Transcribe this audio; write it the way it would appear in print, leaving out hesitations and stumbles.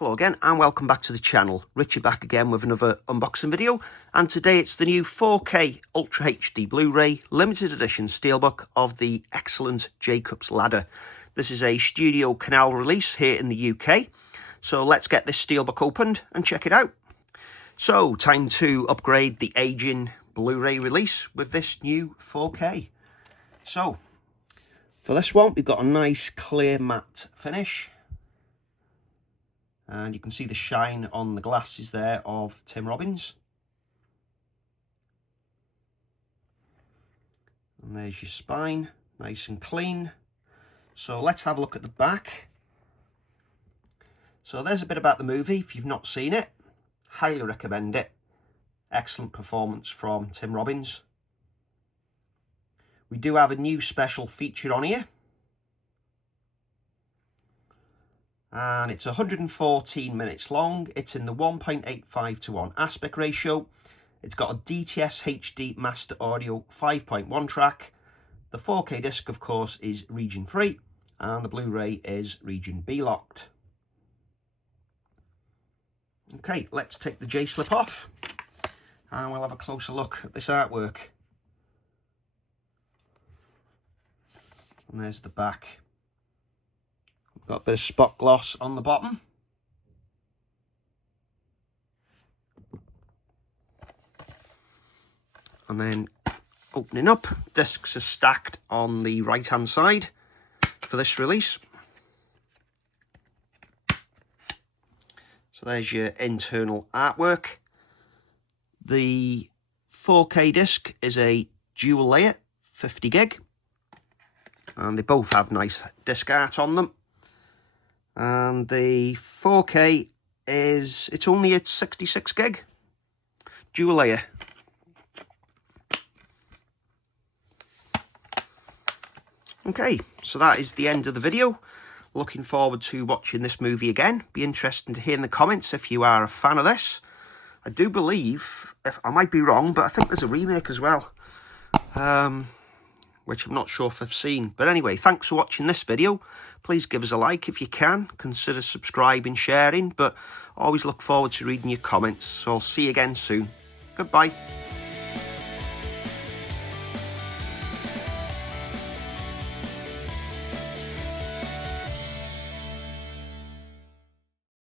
Hello again and welcome back to the channel. Richard back again with another unboxing video, and today it's the new 4K Ultra HD Blu-ray limited edition steelbook of the excellent Jacob's Ladder. This is a StudioCanal release here in the UK, so let's get this steelbook opened and check it out. So time to upgrade the aging Blu-ray release with this new 4K. So for this one we've got a nice clear matte finish. And you can see the shine on the glasses there of Tim Robbins. And there's your spine, nice and clean. So let's have a look at the back. So there's a bit about the movie. If you've not seen it, highly recommend it. Excellent performance from Tim Robbins. We do have a new special feature on here. And it's 114 minutes long. It's in the 1.85:1 aspect ratio. It's got a DTS HD Master Audio 5.1 track. The 4K disc, of course, is region free, and the Blu-ray is region B locked. Okay, let's take the J-slip off, and we'll have a closer look at this artwork. And there's the back. Got a bit of spot gloss on the bottom. And then opening up, discs are stacked on the right hand side for this release. So there's your internal artwork. The 4K disc is a dual layer, 50 gig. And they both have nice disc art on them. And the 4K it's only at 66 gig, dual layer. Okay, so that is the end of the video. Looking forward to watching this movie again. Be interesting to hear in the comments if you are a fan of this. I do believe, if I might be wrong, but I think there's a remake as well. Which I'm not sure if I've seen. But anyway, thanks for watching this video. Please give us a like if you can. Consider subscribing, sharing. But always look forward to reading your comments. So I'll see you again soon. Goodbye.